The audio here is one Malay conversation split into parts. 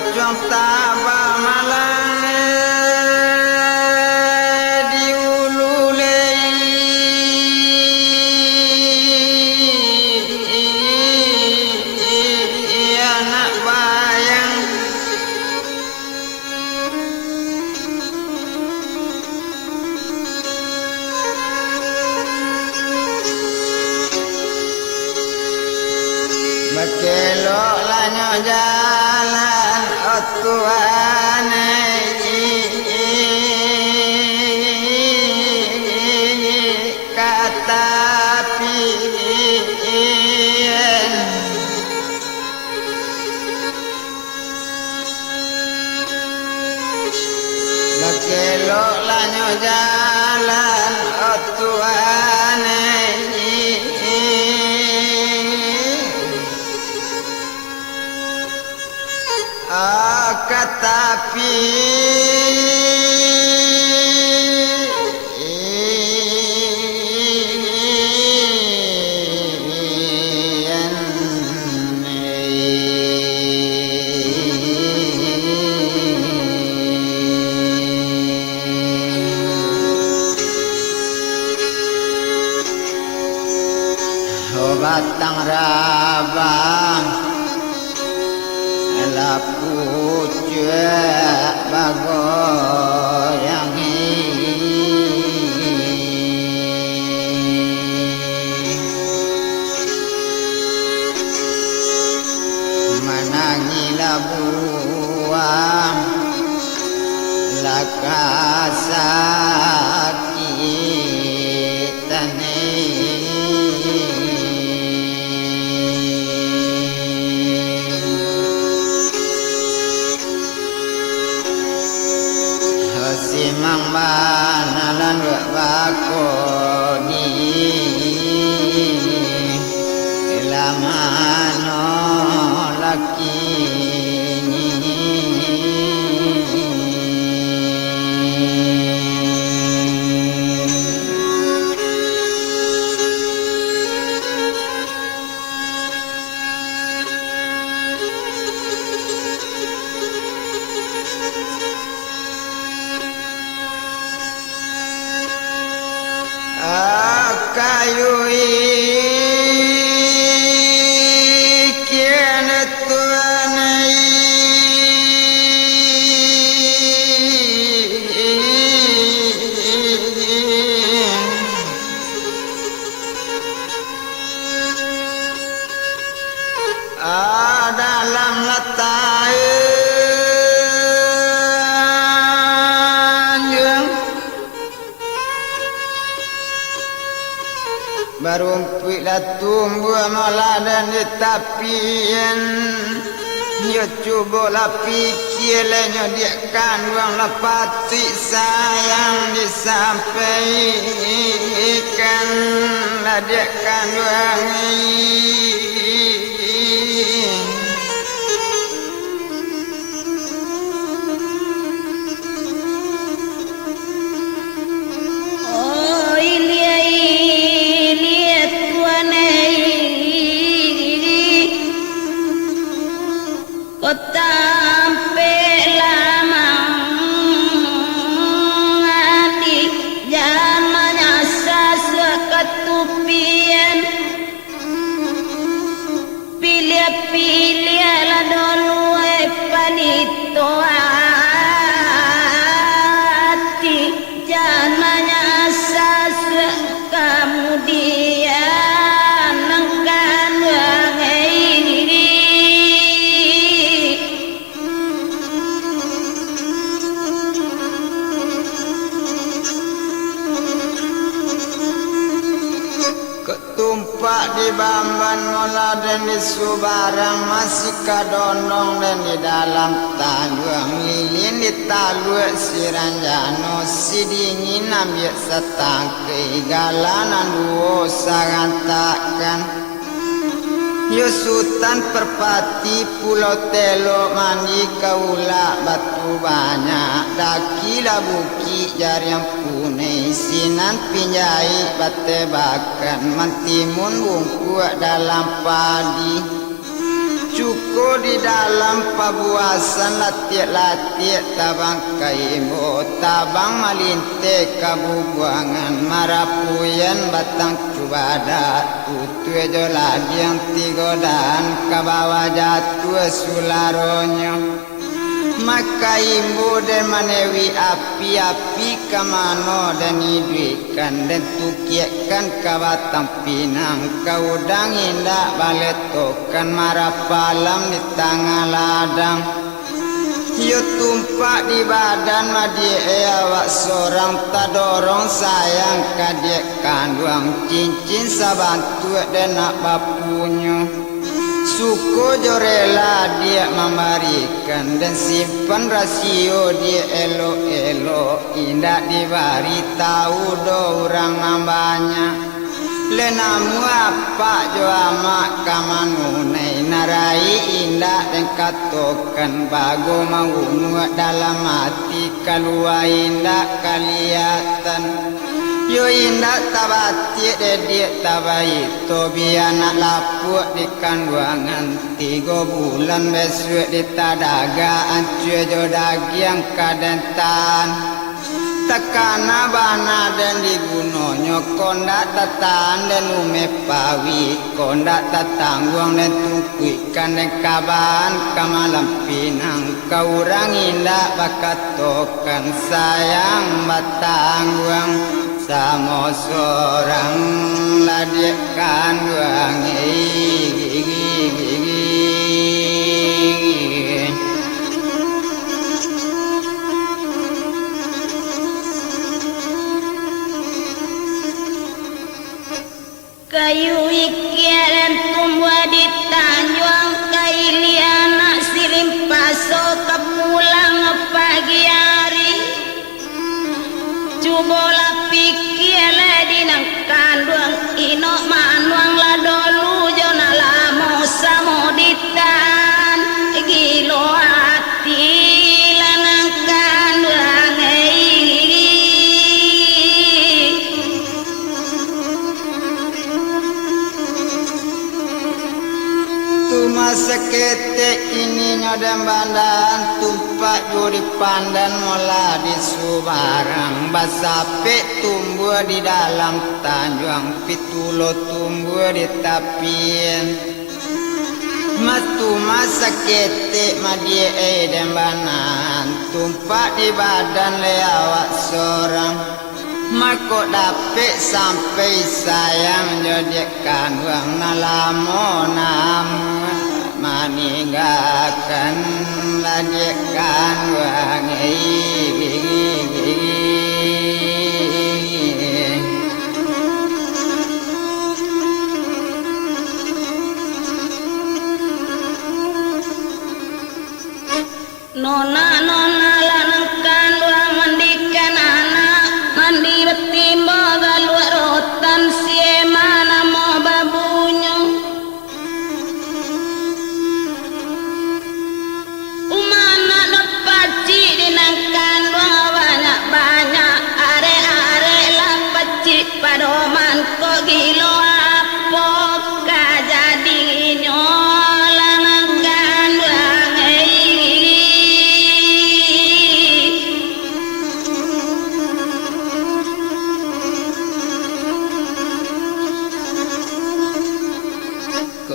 Pocong tabah malang di ulu anak bayang Bekelok lanyo jalan Tuhan kata pian Bekelok lanyo jalan Tuhan katapi batang rabang lapu cuak bagoyangi manangi labuang lakasakitane simang banalan bakoni ilamano lakini kayu ikian Tuhan dalam letai barumpi la tumbuh malah dan ditapian yo coba la pikir lenyo dia kan wang la pati sayang disampaikan la dia kan wang ketumpak di bamban mola dan di subarang masih kadondong dan di dalam taluang lilin di taluak siranjano si dingin ambil setangkai galanan duo sangat takkan yo sultan perpati pulau telo mandi kaula batu banyak dakila buki jari yang punai sinan pinjai bate bakan mantimun bungku dalam padi Cukup di dalam pabuasan latiak-latiak tabang kaimu tabang malinte kabubuangan marapuyan batang cubada tutue jola yang tiga dan kabawa jatuh sularonyo maka imbu dan manewi api-api kamano dan idwikan dan tukiakan kabatang pinang kaudang indah baletokan marapalam di tengah ladang yo tumpak di badan madi awak seorang tadorong sayang kadek kanduang cincin sabantu dan nak bapunya suku jorela dia memberikan dan simpan rasio dia elo-elo indah dibari tahu do orang nambahnya lenamu apa jo amak kamanunai narai indah dan katokan bago mau dalam hati keluar indah kaliatan yo indah tabati dedek tabai to biana lapuk di kandungan 3 bulan besok di tadaga ancuy jo dagiang kadentan tekana bana dan di gunonyo kondak tatan dan ume pawi kondak tatangguang dan tungkuikan dan kaban kamalam pinang kaurang indah bakat tokan sayang batangguang sama seorang ladekkan wangi kayu ikia dan tumbuh di tanjuang kailiana silim paso kepulang pagi hari cubola pikir di nang kanduang ino manuang la dolu jona lamo samo ditan gilo hati lanang kanduang masa ketek ini nyodem bandan tumpak juri pandan mola di subarang basape tumbuh di dalam tanjuang pitulo tumbuh di tapien matu masa ketek madie dan banan tumpak di badan lewat seorang mako dapet sampai sayang jodekkan wang nalamo namu maninggalkan ladekkan wang nona lanang kanduang mandikan anak mandi betimbo galuar rotan siema namo babunyo umana lepaci di nang kanduang banyak-banyak are-are lah pecik padoman kok gilo apa kajadinyo lanang kanduang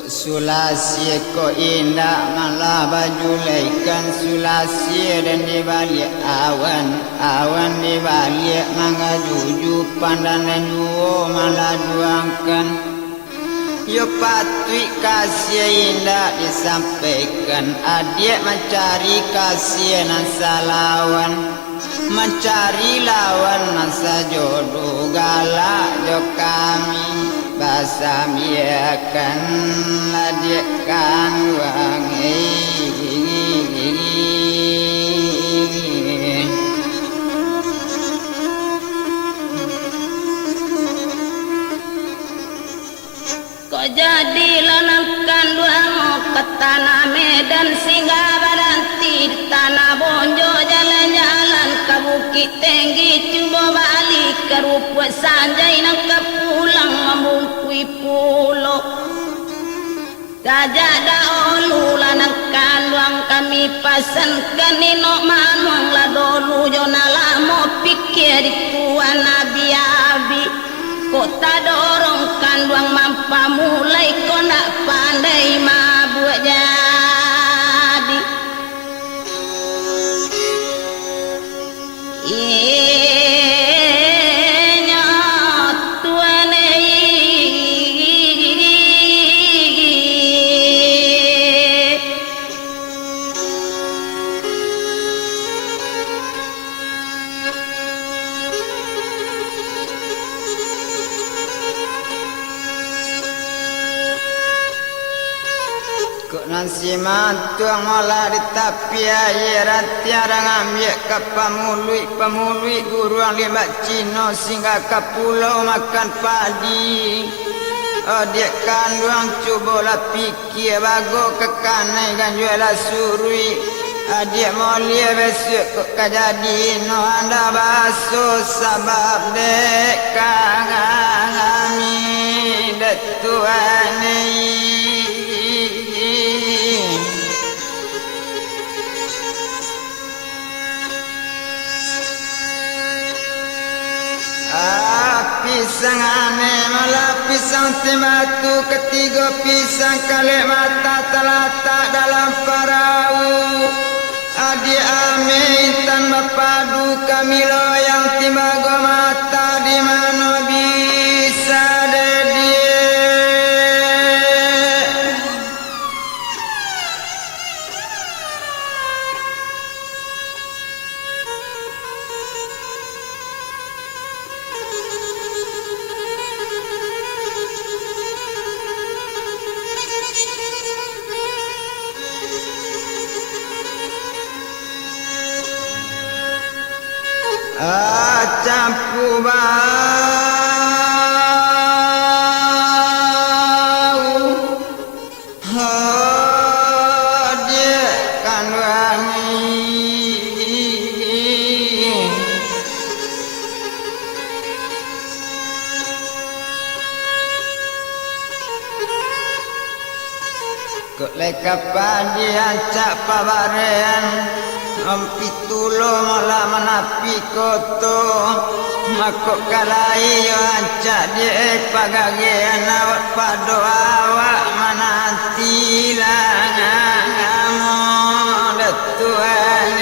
Sulasi ko indah malah baju laikan sulasi dan di balik awan di balik mangga juju pandan dan duo malah duangkan yo patui kasih indah disampaikan adik mencari kasih nasa lawan mencari lawan nasa jodoh galak jo kami basamiakan ladekkan wangi kok jadi lanang kanduang ke tanah Medan singgah berhenti di tanah Bonjo jalan-jalan ke Bukit Tinggi coba balik ke Rumput Sanjay nang ke pulang membungkui pulau Kajada olu lanang kanduang kami pasankan nino manuang la dolu jonala mo pikir tuan nabi abi kota dorong kanduang mampa mulai ko nak pandai mabuat jadi Nasi mantuang ngolah di tapi akhirat tiada ngambil ke pemului guruang libat Cino sehingga ke pulau makan padi. Dia kanduang cubalah fikir bago ke kanai kan jualah surui. Dia mulia besok kok kajadi no anda basuh sabab dek kami dek Tuhan ini. Pisang ane malah pisang timatu ketiga pisang kali mata terletak dalam perahu adik amin tanpa padu kami loyang timbago mata di mana bisa dedi. Campur bau dia kan wangi kok lekapan dia cak pabarean Ampi tulung malah menapi koto Makok kalai yo ancak dia pagagian awak pado awak mananti langamu Tuhan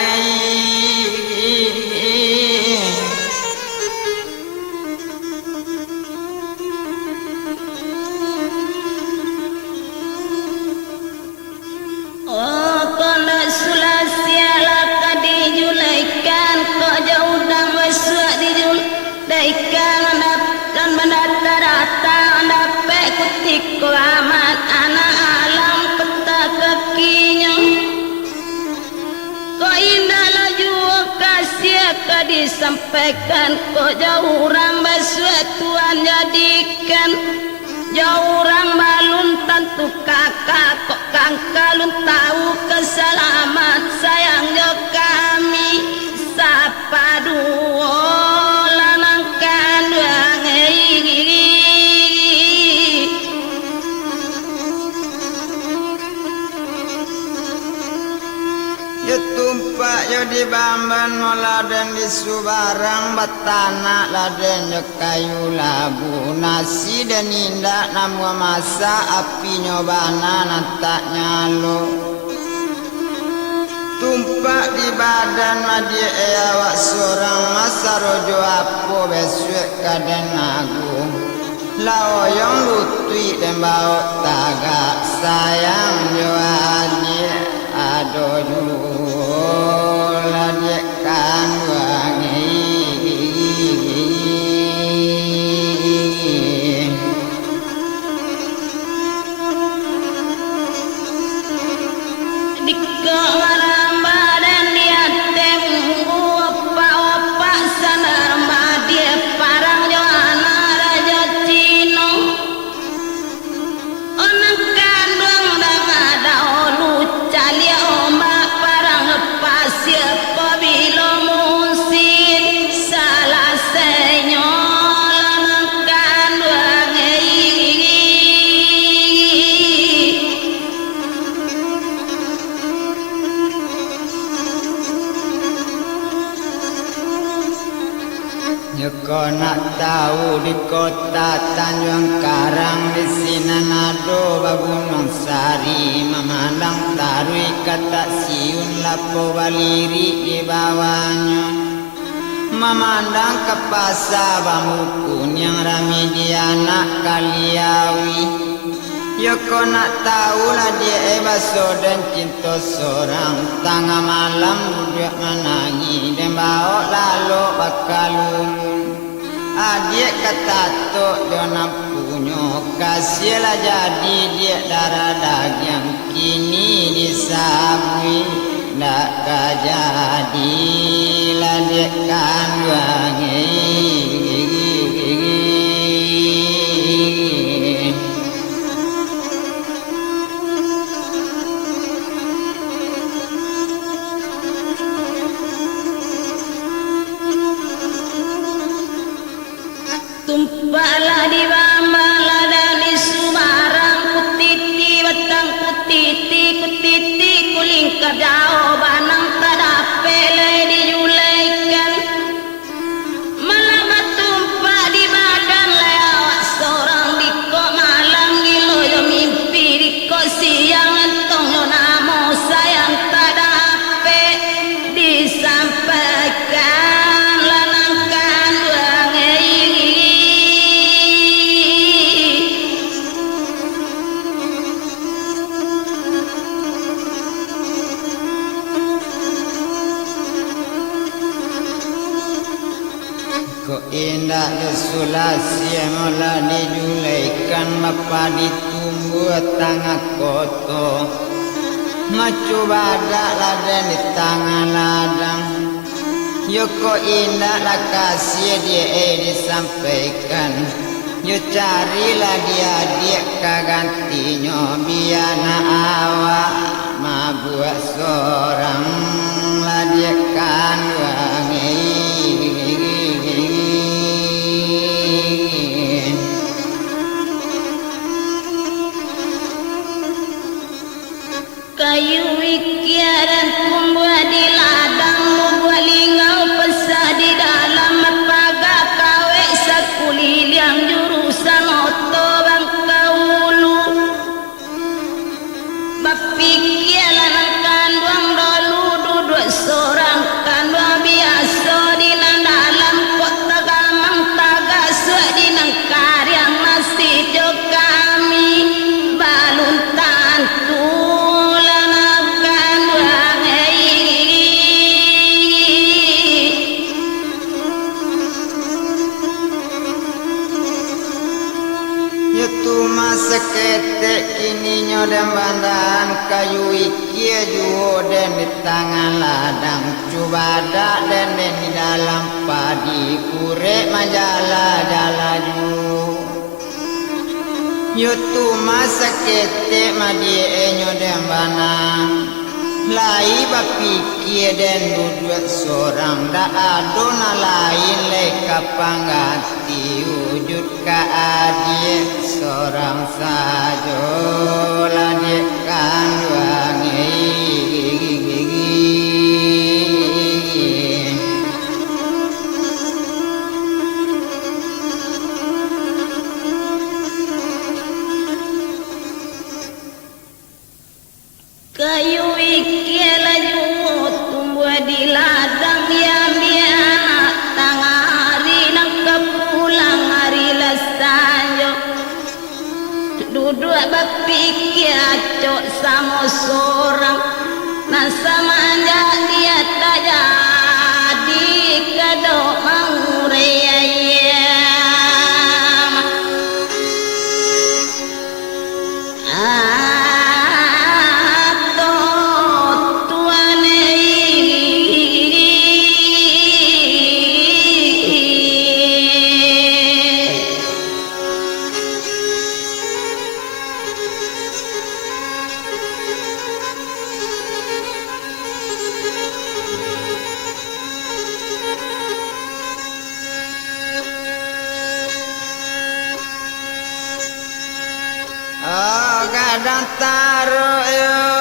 Amat anak alam peta kakinya kau indah laju kasih kau disampaikan kau jauh orang basuh Tuhan jadikan jauh orang balun tentu kakak kok kangkalun tahu kesalamat sayangnya kami sapa dua lanang kanduang tumpak yo di Bamban laden di Subarang Batana laden yo kayu labu nasi dan indah namu masa api nyobana nantak nyalo tumpak di badan madi awak seorang masa rojo apo besok kaden aku laoyong lutui dan bau tagak sayang yo adik adoh Onang kandung dang ada olu calia ombak Yoko nak tahu di kota Tanjung Karang di Sinanado Babunong Sari memandang tarui kata siun lapo baliri di bawahnya memandang ke pasar bamukun yang rami di anak Kaliawi. Yoko nak tahu lah dia baso dan cinta seorang tengah malam duduk menangi dan bawa lalu bakal ulun. Adik kata tok dia nak punya kasih lah jadi dia darah daging kini disabui nak jadi lah dia kan wangi. Tumpahlah di bambala dan di Sumarang kutiti batang kutiti kulingkar jauh banang tadape lay dijulaikan malam tumpah di badan lewat seorang di kok malam gilo yo mimpi di kok siang entong yo namo sayang tadape disampaikan indah desulasi mula dijulaikan mapa ditunggu tangga koto macu badak ladan di tangan ladang. Yoko indah lah kasih dia disampaikan yo carilah dia kagantinya biar na awak ma buat seorang lah dia kan wangi. Kayu ikiaran kumbuah di ladang membuat lingau pesah di dalam paga kawe sakuli yang jurusan oto bangkaulu bapikialan kanduang dolu duduk seorang kanduang biasa di dalam kota gamang taga suat di nangkar yang masih jo kami balun tantu seketek kini nyodem bandan kayu ikia juo dan di tangan ladang cubada dan di dalam padi kurek majalah jalaju yutu masa ketek madie nyodem bandan lai bapikir dan duduk seorang dak adona lain leka panggati wujud ka adik seorang saja ladikkan wangi. Kayu ikia laju tumbuh di ladang yang biana tengah hari nak kepulang hari lasanyo duduk bapikir acok sama seorang nah sama aja dia tak jadi kedok mangurayam kadang taruh yon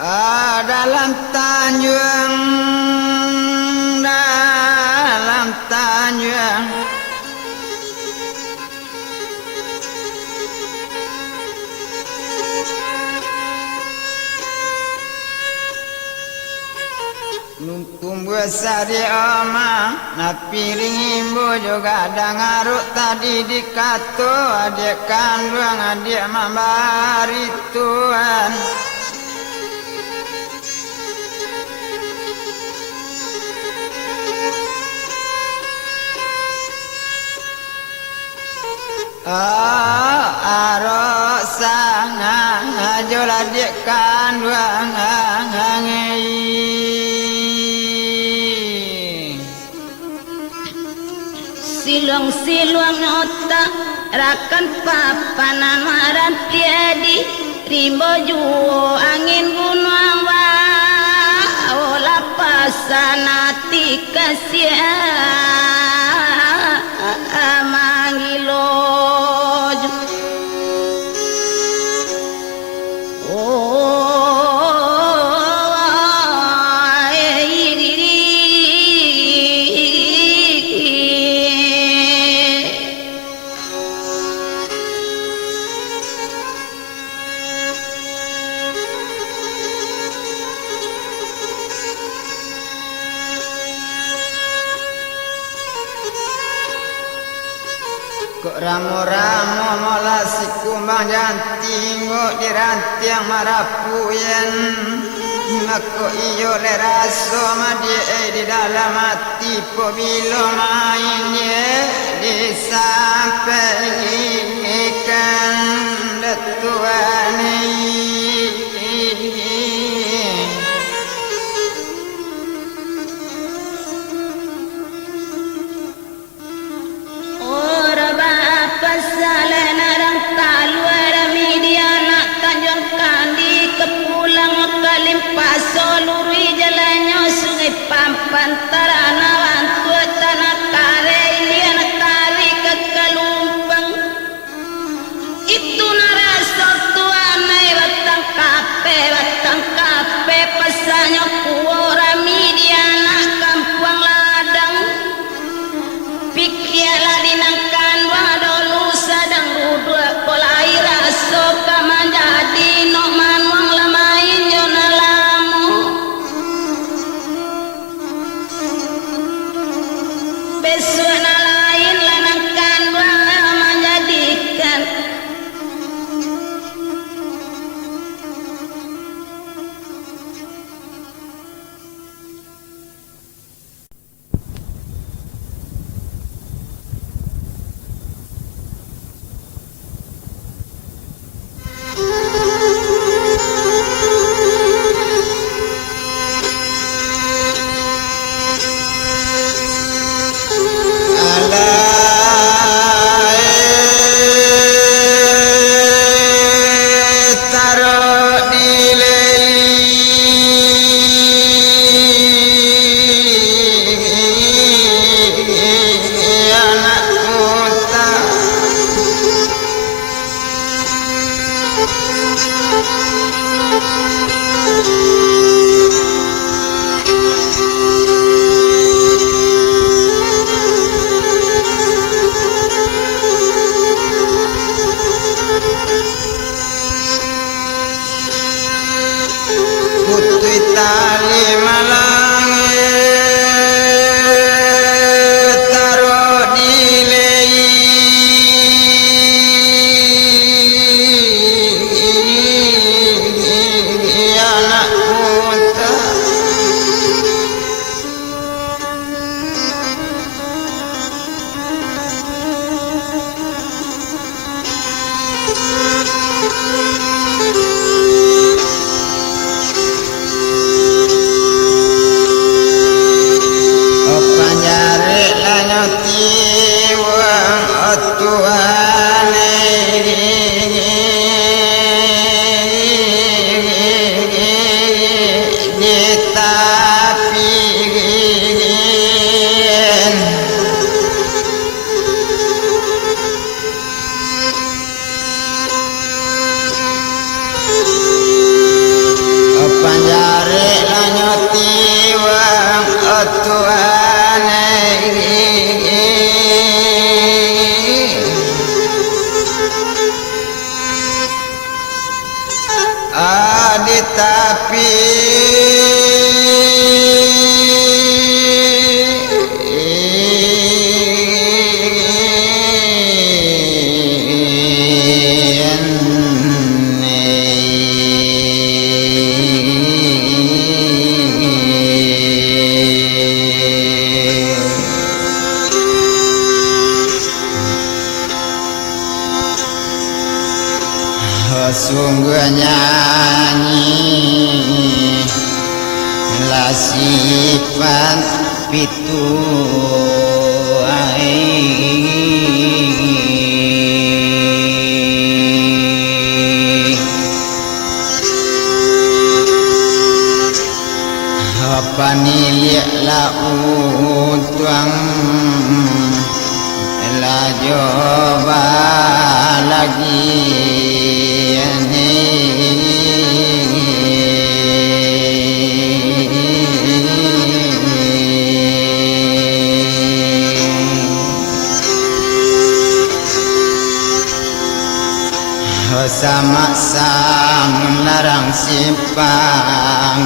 dalam tanjung tumbuh sari oma na piring imbu juga ada ngaruk tadi di kato adik kandung adik mambari tuan arok sangang ajol adik kandung Siluang nyota rakan papanan maran tiadi rimbo juo angin gunung wa ola pasanati kasia mangilo kok ramu-ramu mola si kumbang janting ngok dirantiang marapuyen ngako iyo le raso madie di dalam hati po bilo mainnya disampaikan detuani Pantarana wantu tanah kare ini anak kari kekalumpang itu naraso tuanai watang kape pasanyo kuora midiana kampung ladang pikiala dinangkan wadolu sadang rudua kolai raso kamanjadi no manwang lamain yona lamu beswana lain lanangkan bala menjadikan putri tali malang taruh di lei anak kota di tapi sungguh nyanyi lah sifat pitu apa nilik la utuang la coba lagi sama-sama larang simpang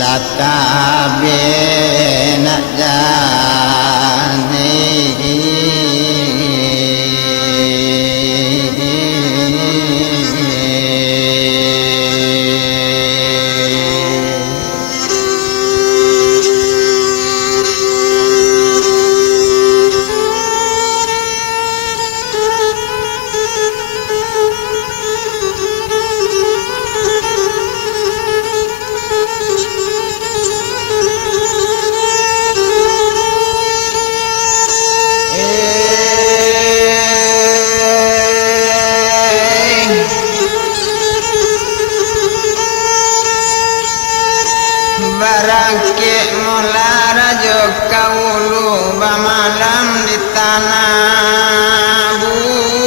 latabe nak jane barangke mula rajo kaulu bamalam di tanah bugi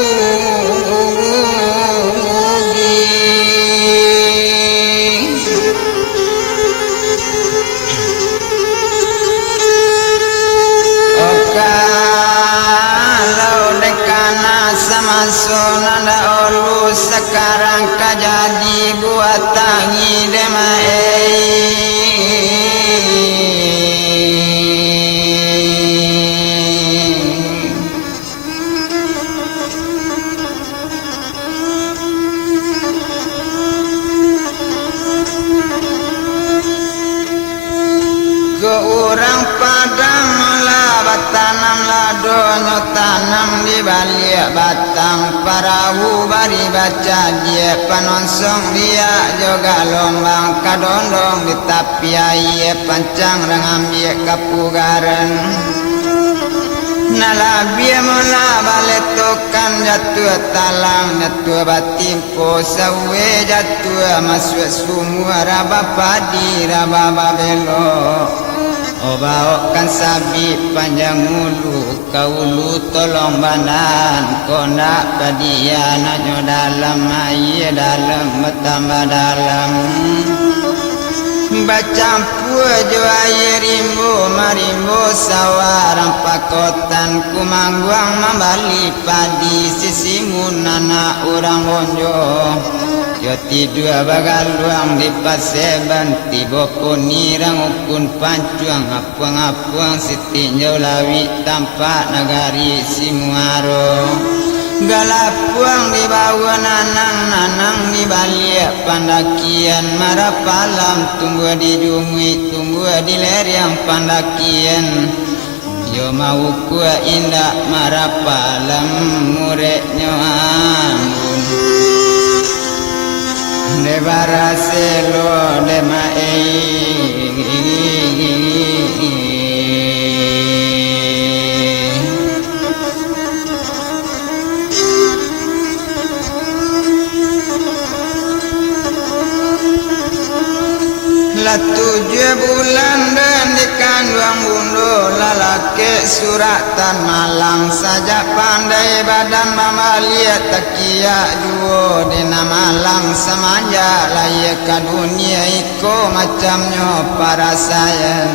kalau dekana sama sonanda olu sekarang kajadi buat tangi demae ke orang padang lah batanam ladonyo tanam di balik batang parahu bari baca dia panonsong dia juga lombang kadondong di tapi air pancang rangam dia kapugaran nalabia mula baletokan jatuh talang jatuh batimpo sawe jatuh masuk semua raba padi raba babelo obaokan sabi panjang ulu kaulu tolong banan kona kadiana nyo dalam air dalam bertambah dalam bacampur jo air rimbo marimbo sawarang pakotan kumangguang membali padi sisimun anak orang bonjo yo tidur bagal luang di paseban tiba ponirang ukun pancuang apuang-apuang sitinjau lawi tampak nagari simuaro galapuang di bawah nanang di balik pandakian marapalam tunggu di jumui tunggu di lereng pandakian yo mau kua indah marapalam mureknya amun de baraselo de la 7 bulan dan dikandung bundo lalaki suratan malang saja pandai badan mamalia takia juo dina malang semanja layak ke dunia iko macamnya para sayan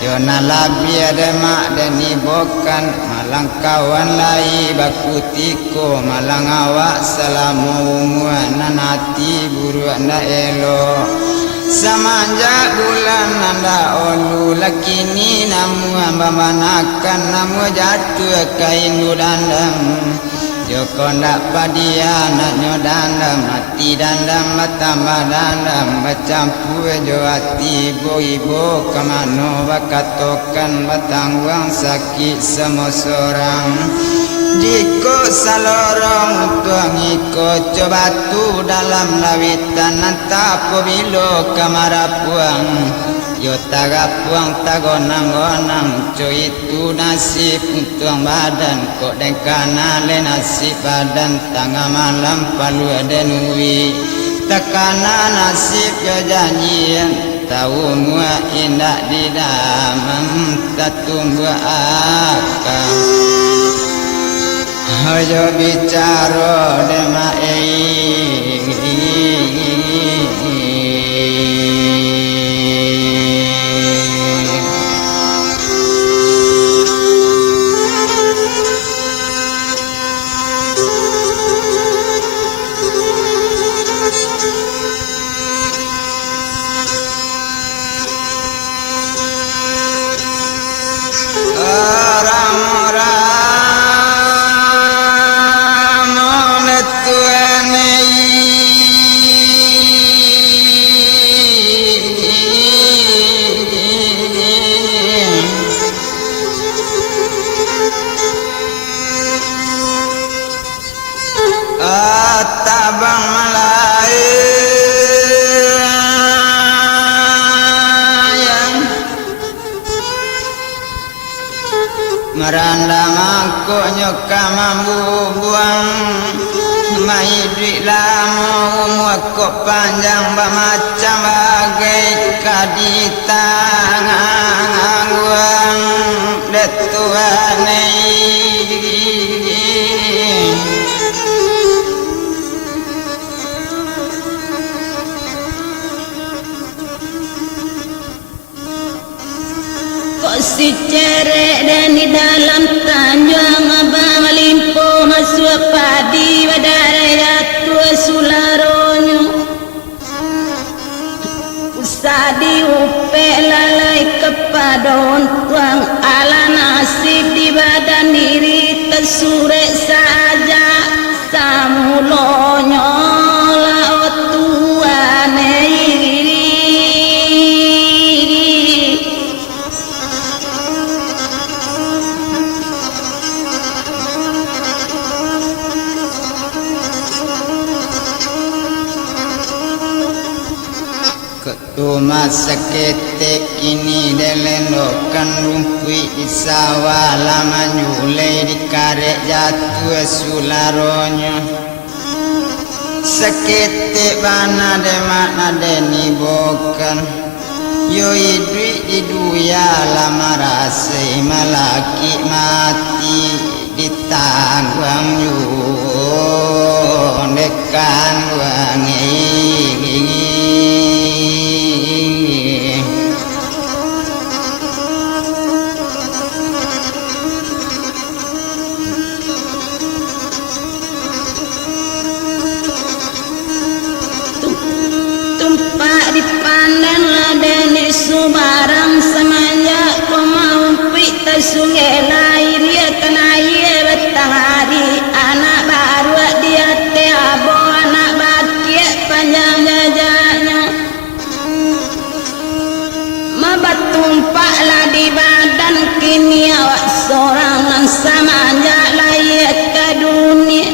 yo nalabia demak dan ibokan malang kawan lai baku tiko malang awak salamu nanati buru anda elo samanja bulan anda olu lakini namu amba manakan namu jatuh kain dandam Joko ndak padia nak nyodandam mati dandam matamba dandam bercampur jo hati ibu kemano bakatokan batangwang sakit semua sorang Jiko salorong tuang iko coba tu dalam lawitan nanta pobilo kamarapuang Yo taga puang tagonang-gonang co itu nasib tuang badan kok dengkana le nasib badan tengah malam palu denui tekana nasib yo janjian tahu mua indak di dalam tatunggu akal Hoyo bicara demai tabang melayang meranda mangkuk nyoka mambu buang mai duit lama umur kok panjang macam bagai kadita ngangguang detuane Si cerek dan di dalam tanjung abang limpo masuk padi badaraya tua sularonyo usadi upe lalai kepadon tuang ala nasib di badan diri tersurek saja samulonyo laot tuane Tuma seketik ini delendokan rumpui isawa lama nyulai di karek jatuh sularonyo seketik bana demak nadeni bokan yo idui iduya lama rasa malaki mati ditangguang yu dekan wangi Subarang semenjak kau mau pita sungai lain dia kena ia betahari anak baru dia tiabo anak bakia panjang jajaknya mabatumpak di badan kini awak seorang semenjak layak ke dunia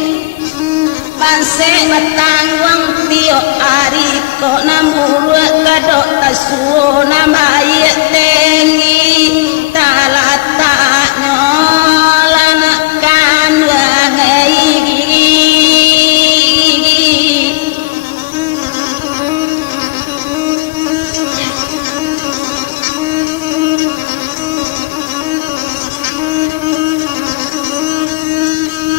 pasek bertanggung tiap hari kok nambur kadok tasuo nama ayat tengi talataknya lanakan wangai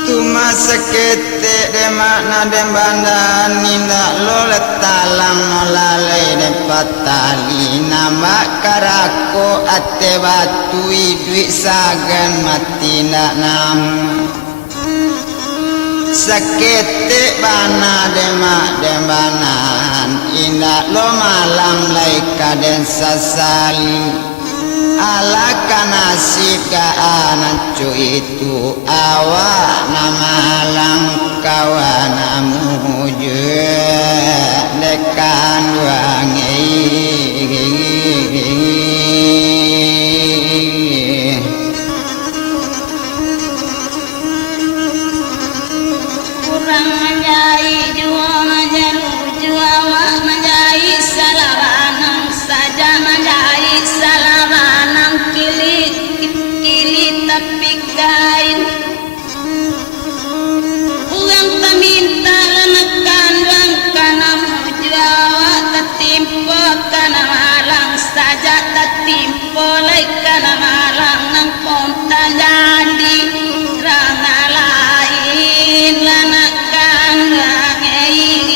Tuma seketik sakete de makna de bandan ninda lole talang nolalai de patali nama karako ate batu idwi sagan mati nak nam sakete bana de mak de banan indak lo malam lai kaden sasali ala kanasib ka anak cu itu awak nama lang kawanamu je dekan wangi kurang menjai jua majalu jua wa menjai salawanang saja menjai salawanang kili tapi kain uang paminta lanakan uang kana jua wa tatimpo kana malang saja tatimpo lai kana malang nang konta jadi ranga lain lanakan rangai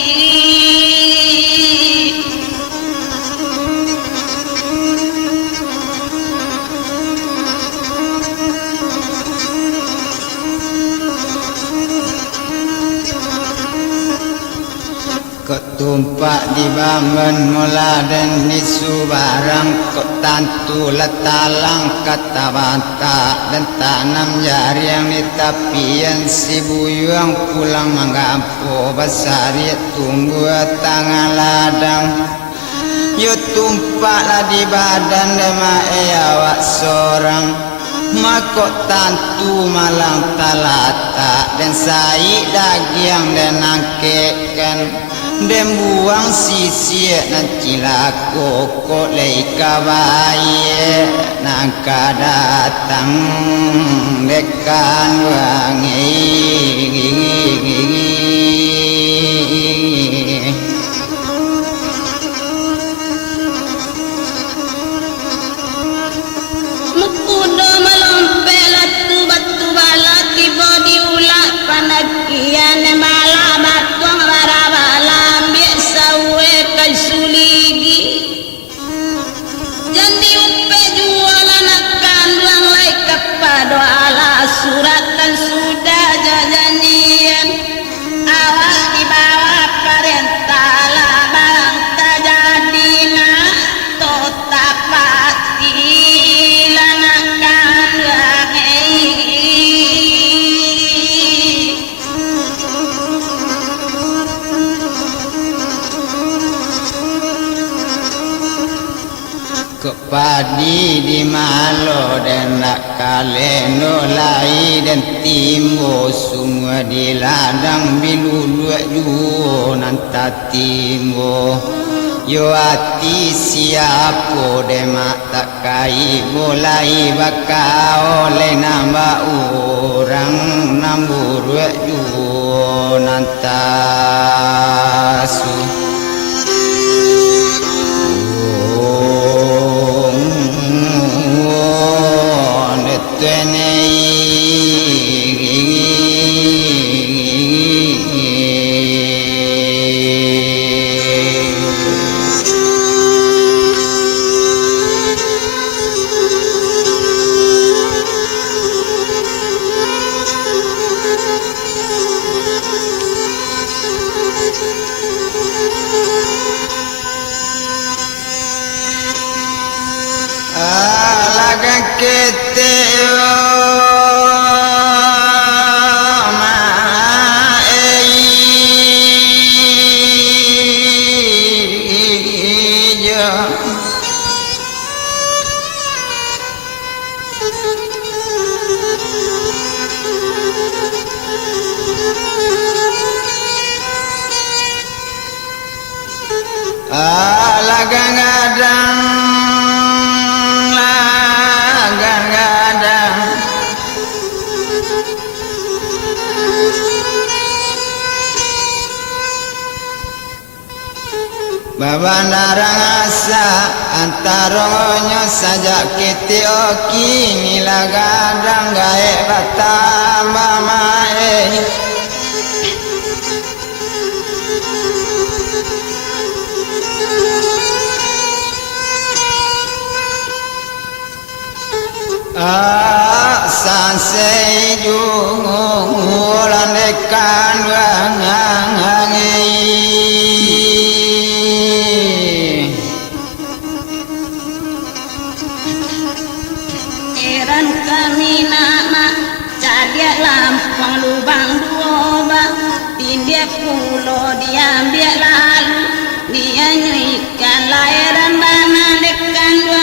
tumpak di bangun mula dan nisu barang kok tantu letalang kata banta dan tanam jari yang di tapian si buyuang pulang manggampo basari tunggu tangan ladang yo tumpaklah di badan dema awak sorang makok tantu malang talata dan sai dagiang dan nangkekan dan buang sisi nan cilako kok leika baye nangka datang dekan wangi mukudo melompet batu bala tiba diulah panakian bala batu barabala biasa we kai suligi jadi upe jualan akan lang lai kepada ala suratan sudah jajanian awak di bawah perintah lah barang tak jadi nak tetap pati lanakan rangai kepadi di malo dan nak kaleno lai dan timbo semua di ladang bilu dua juo nanta timbo yo hati siapo demak tak kai mulai bakal oleh nambah orang nambur dua juo nanta su kete Babandarang asa antaronyo saja kiti oki nila gadang gae batamba mae Sasei jungu landekan wangangi Eran kami nak cadia lampang lubang dua Tindia pulau diambil lalu dia nyuikan lahiran mana dekan dua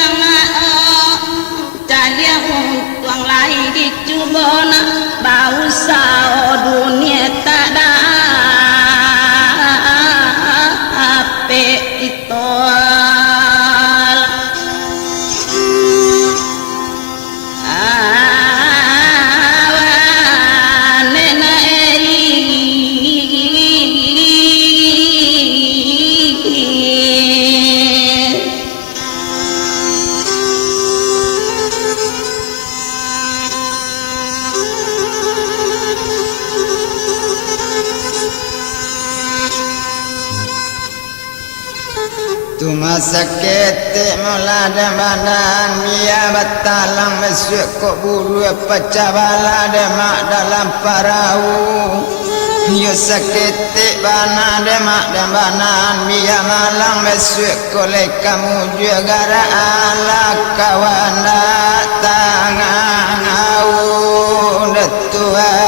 cadia untuang lain dicubona bau sao dunia tak ada ape itol awane Tuma sakit mulada badan Mia batalang masuk kok bulu pecah bala demak dalam perahu Yo sakit bana demak dan banan Mia malang masuk kolek kamu juga ala kawan tangan au Tuhan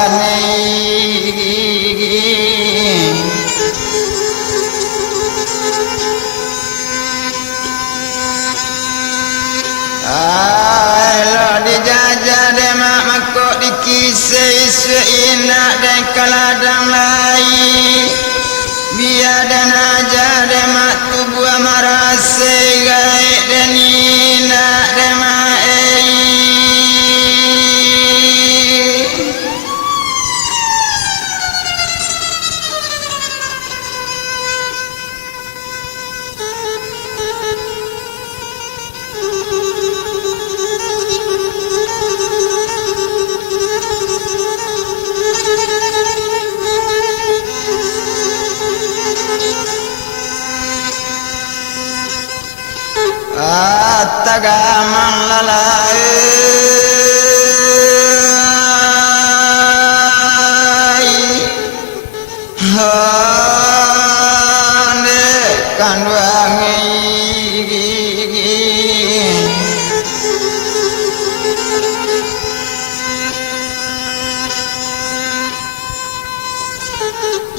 Seinak dan kaladang lain biar dan aja demak tubuh marase gaik dan inak demak tagamang lalai hane kan wangi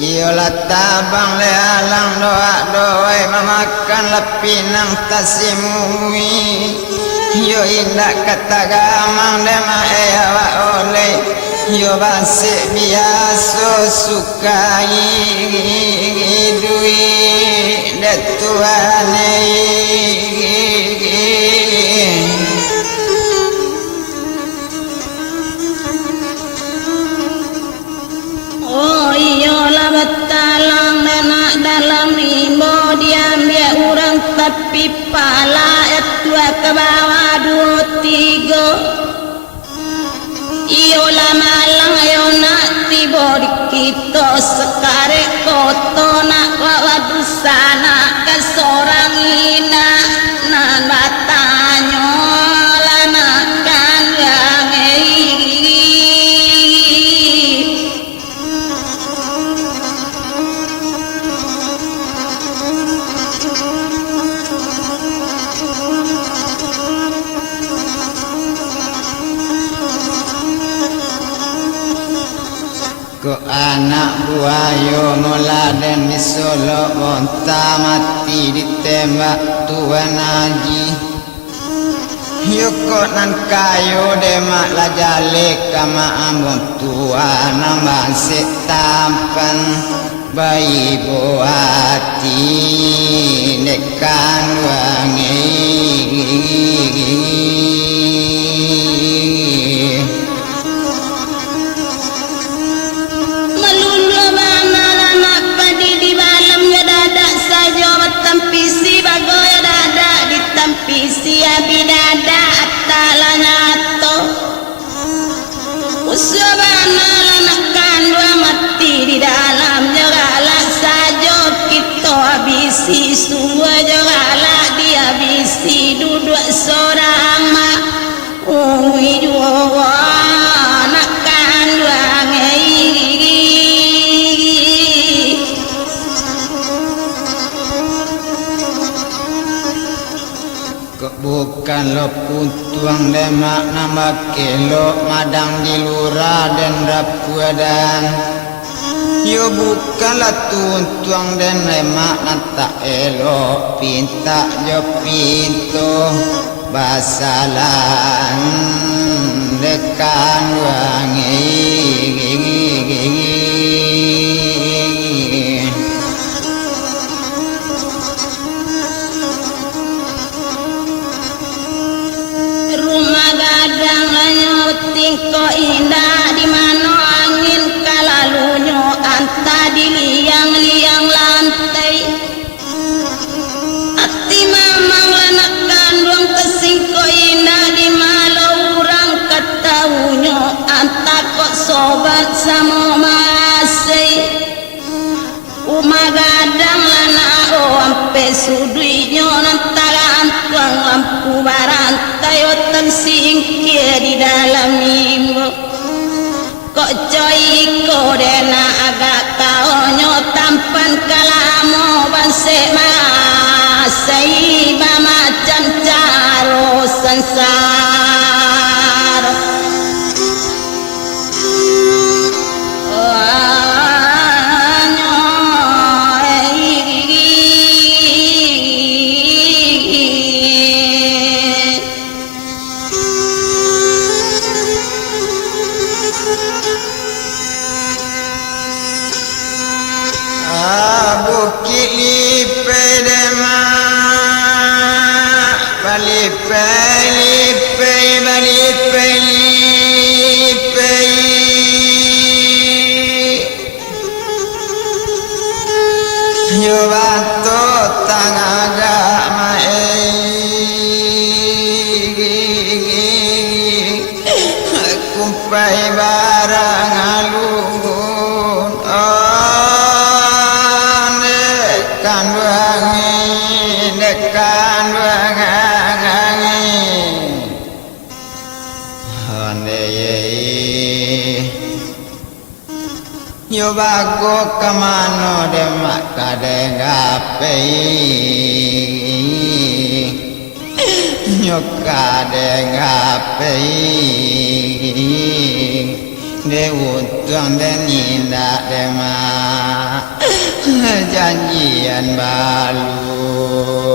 Yola tabang le alang doa doai memakan lepinang tasimui Yo indak kata gamang dema ewa oleh Yo basik biasa sukai duit detuane betalang nenak dalam limbo diambil orang tapi pala dua ke bawah 2 3 Iola malang ayo nak tiba di kita sekarek koto nak bawa dosa nak ke seorang ina nan batanyo lanakan yang Ko anak buayo moladen di Solo bonta mati ditembak Tuan Haji Yoko nan kayo demak lajale kama ambon Tuan nambang tampan bayi buati dekan wangi Pisi abidada atalanato Usabana lanakan dua mati di dalamnya galak sajo kita putuang demak nama kelo madang di lura dan rapuadan yo bukalah tuntuang dan lemak nata elo pinta jo pintu basalan dekan wangi rumah gadang lanyoting ko indah di mana angin kalalunyo anta di liang-liang lantai ati mamang lanakan ruang tesing ko indah di malau urang katawunyo anta kok sobat sama masih umagadang lana o ampe suduinyo nantara antuang lampu barantai otan singkir di dalam mimbo kok coy ko dena agak taonyo tampan kalamo banse masai ba macam caro sensar Bukit lipe demak balipe lipe balipe lipe yo bato tangaga mae kumpai barang alungun dekan wangi hande yo bago kamano demak kadengape yo kadengape dewutang deninda demak janjian balu